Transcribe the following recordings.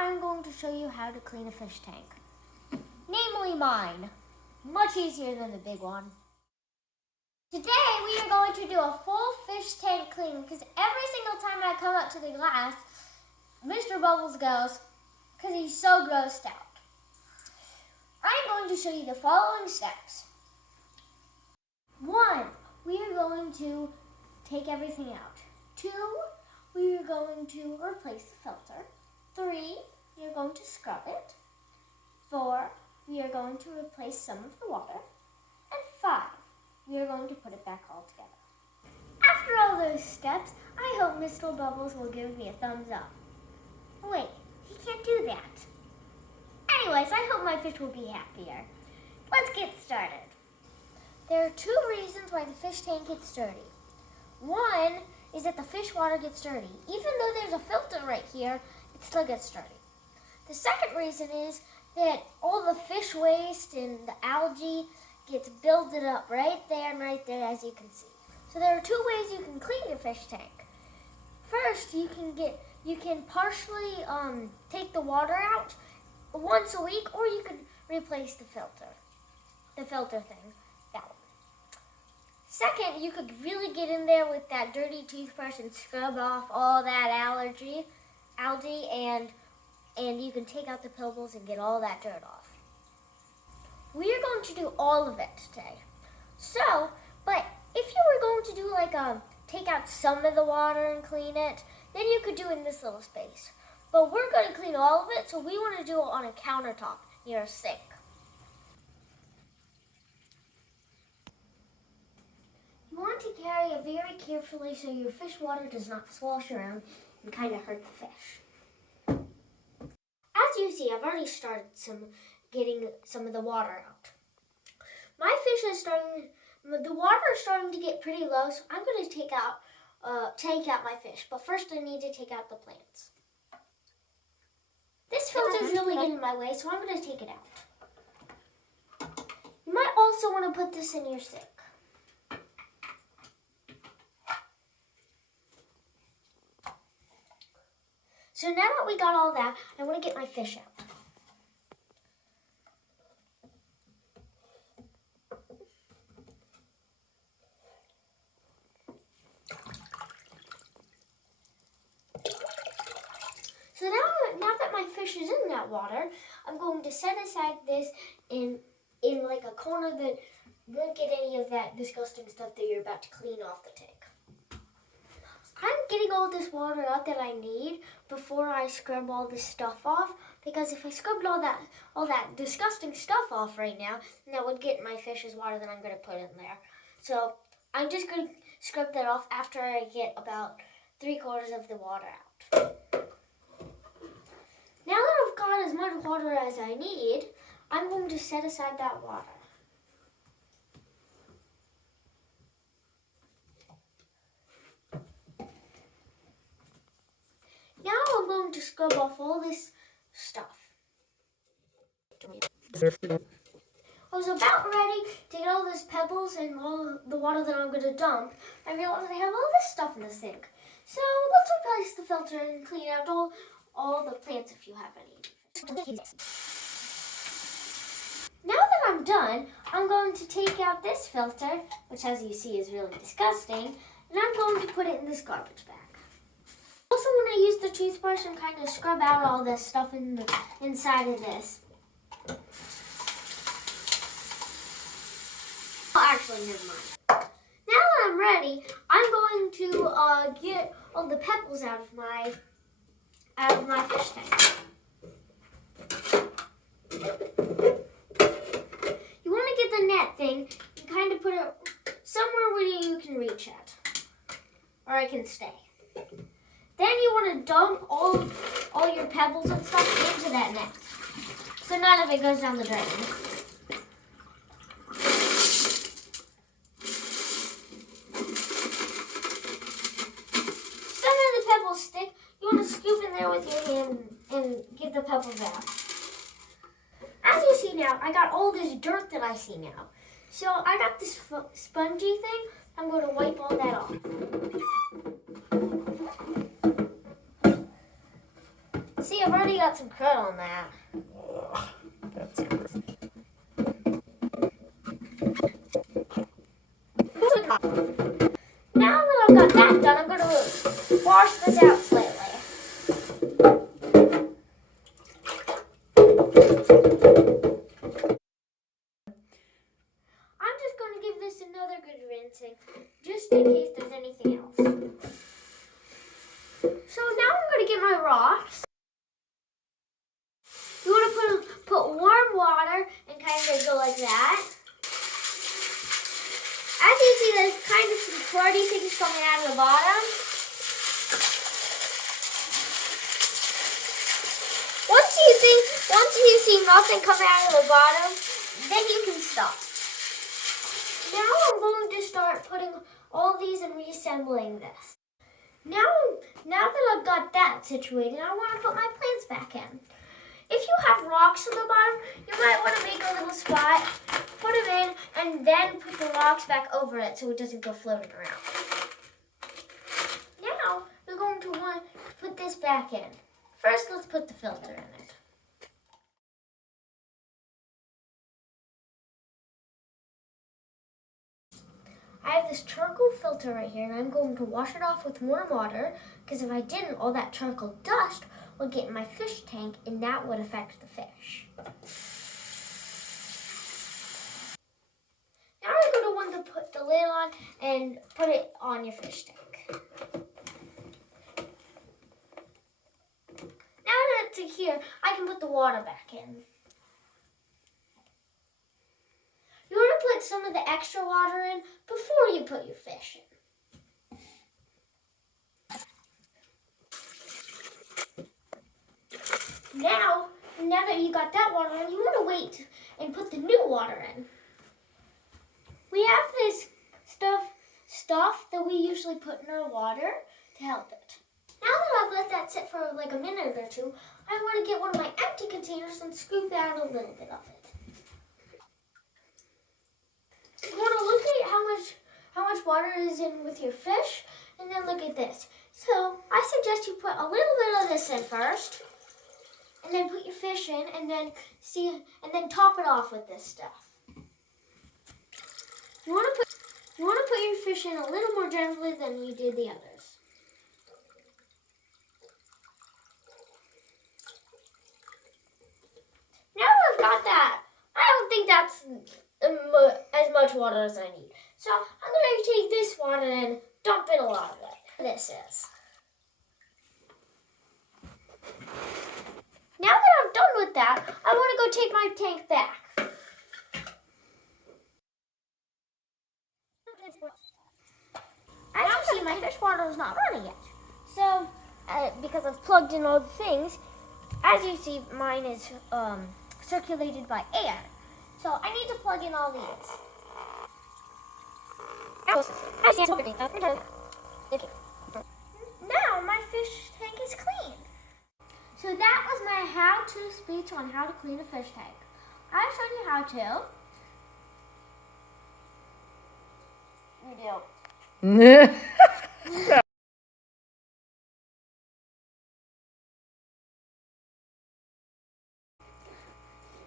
I'm going to show you how to clean a fish tank. Namely mine. Much easier than the big one. Today we are going to do a full fish tank clean because every single time I come up to the glass, Mr. Bubbles goes because he's so grossed out. I'm going to show you the following steps. 1, we are going to take everything out. 2, we are going to replace the filter. 3, we are going to scrub it. 4, we are going to replace some of the water. And 5, we are going to put it back all together. After all those steps, I hope Mr. Bubbles will give me a thumbs up. Wait, he can't do that. Anyways, I hope my fish will be happier. Let's get started. There are 2 reasons why the fish tank gets dirty. 1 is that the fish water gets dirty. Even though there's a filter right here, it still gets dirty. The second reason is that all the fish waste and the algae gets builded up right there and right there, as you can see. So there are 2 ways you can clean your fish tank. First, you can partially take the water out once a week, or you can replace the filter thing, that one. Second, you could really get in there with that dirty toothbrush and scrub off all that algae, and you can take out the pebbles and get all that dirt off. We are going to do all of it today. So, but if you were going to do take out some of the water and clean it, then you could do it in this little space. But we're going to clean all of it, so we want to do it on a countertop near a sink. You want to carry it very carefully so your fish water does not slosh around and kind of hurt the fish. As you see, I've already started getting some of the water out. My fish the water is starting to get pretty low, so I'm going to take out my fish. But first I need to take out the plants. This filter is really getting in my way, so I'm going to take it out. You might also want to put this in your sink. So now that we got all that, I want to get my fish out. So now that my fish is in that water, I'm going to set aside this in like a corner that won't get any of that disgusting stuff that you're about to clean off the tank. I'm getting all this water out that I need before I scrub all this stuff off, because if I scrubbed all that disgusting stuff off right now, then that would get my fish's water that I'm going to put in there. So I'm just going to scrub that off after I get about 3/4 of the water out. Now that I've got as much water as I need, I'm going to set aside that water. Now I'm going to scrub off all this stuff. I was about ready to get all these pebbles and all the water that I'm going to dump. I realized I have all this stuff in the sink. So let's replace the filter and clean out all the plants if you have any. Now that I'm done, I'm going to take out this filter, which as you see is really disgusting, and I'm going to put it in this garbage bag. I also want to use the toothbrush and kind of scrub out all this stuff inside of this. Oh, actually, never mind. Now that I'm ready, I'm going to get all the pebbles out of my fish tank. You want to get the net thing and kind of put it somewhere where you can reach it, or it can stay. Then you want to dump all your pebbles and stuff into that net, so none of it goes down the drain. Some of the pebbles stick. You want to scoop in there with your hand and get the pebbles out. As you see now, I got all this dirt that I see now. So I got this spongy thing. I'm going to wipe all that off. See, I've already got some crud on that. Ugh, that's gross. Now that I've got that done, I'm going to wash this out slightly. I'm just going to give this another good rinsing, just in case there's anything else. So now I'm going to get my rocks. You want to put warm water and kind of go like that. As you see, there's kind of some cruddy things coming out of the bottom. Once you see nothing coming out of the bottom, then you can stop. Now I'm going to start putting all these and reassembling this. Now that I've got that situated, I want to put my plants back in. If you have rocks on the bottom, you might want to make a little spot, put them in, and then put the rocks back over it so it doesn't go floating around. Now, you're going to want to put this back in. First, let's put the filter in it. I have this charcoal filter right here, and I'm going to wash it off with warm water, because if I didn't, all that charcoal dust would get in my fish tank, and that would affect the fish. Now you're going to want to put the lid on and put it on your fish tank. Now that it's here, I can put the water back in. You want to put some of the extra water in before you put your fish in. Now that you got that water in, you want to wait and put the new water in. We have this stuff that we usually put in our water to help it. Now that I've let that sit for like a minute or two, I want to get one of my empty containers and scoop out a little bit of it. You want to look at how much water is in with your fish, and then look at this. So I suggest you put a little bit of this in first, and then put your fish in, and then top it off with this stuff. You want to put your fish in a little more gently than you did the others. Now I've got that. I don't think that's as much water as I need. So I'm going to take this water and dump it a lot of it. This is. Now that I'm done with that, I want to go take my tank back. As you see, my fish water is not running yet. So, because I've plugged in all the things, as you see, mine is circulated by air. So I need to plug in all these. Now my fish tank is clean. So that was my how-to speech on how to clean a fish tank. I've shown you how to.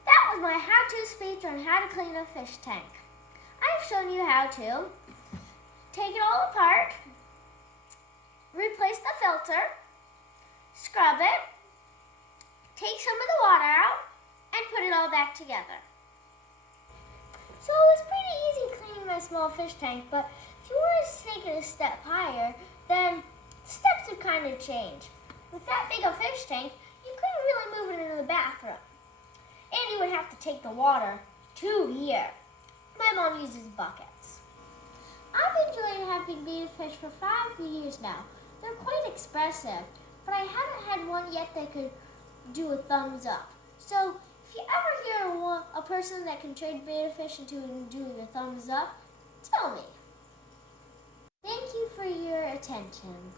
That was my how-to speech on how to clean a fish tank. I've shown you how to take it all apart, replace the filter, scrub it, take some of the water out, and put it all back together. So it was pretty easy cleaning my small fish tank, but if you wanted to take it a step higher, then the steps would kind of change. With that big a fish tank, you couldn't really move it into the bathroom. And you would have to take the water to here. My mom uses buckets. I've enjoyed having betta fish for 5 years now. They're quite expressive, but I haven't had one yet that could do a thumbs up. So if you ever hear a person that can trade betta fish into doing a thumbs up, tell me. Thank you for your attention.